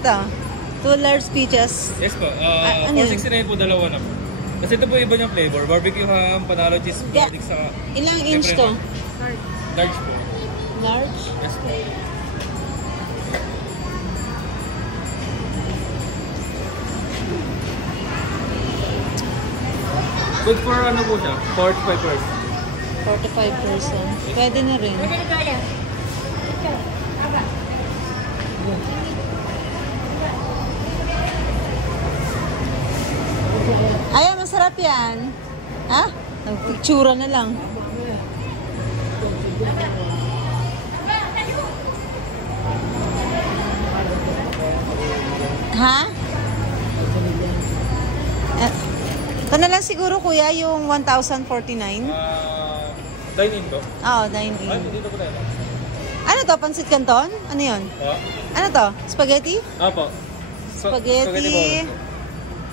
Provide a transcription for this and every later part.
to? 2 large peaches. Yes po. Ano 469 po, dalawa na po. Kasi ito po iba niyang flavor. Barbecue ham, panalo cheese, garlic sa... Ilang inch to? Large po. Large? Yes po. Good for ano po siya? 45%. 45%. Pwede na rin. Ayan, masarap yan. Ha? Nagpictura na lang. Ha? Ito na lang siguro kuya, yung 1,049. Dine-in to? Oo, dine-in. Ay, dito po tayo. Ano to? Pansit Canton? Ano yun? Ano to? Spaghetti? Opo. Spaghetti.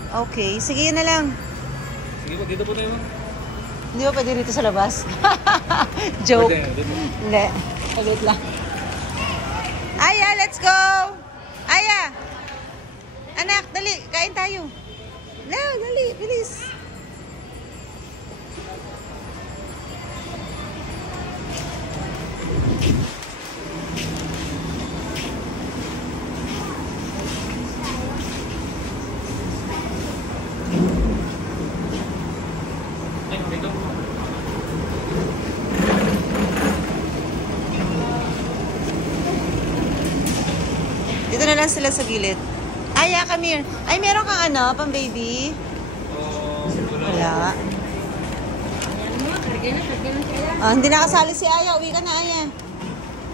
Okay, sige yun na lang. Sige po, dito po tayo. Hindi ba pwede rito sa labas? Joke. Pwede. Hindi. Pagod lang. Aya, let's go! Aya! Anak, dali. Kain tayo. Dali. Bilis. Ay, dito. Dito na lang sila sa gilid. Aya, come here. Ay, meron kang ano, pang baby? Wala. Oh, hindi nakasali si Aya. Uwi ka na, Aya.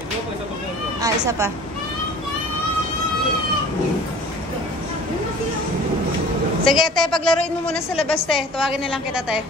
Ito po, isa pa po. Isa pa. Sige, te, paglaruin mo muna sa labas, te. Tawagin na lang kita, te.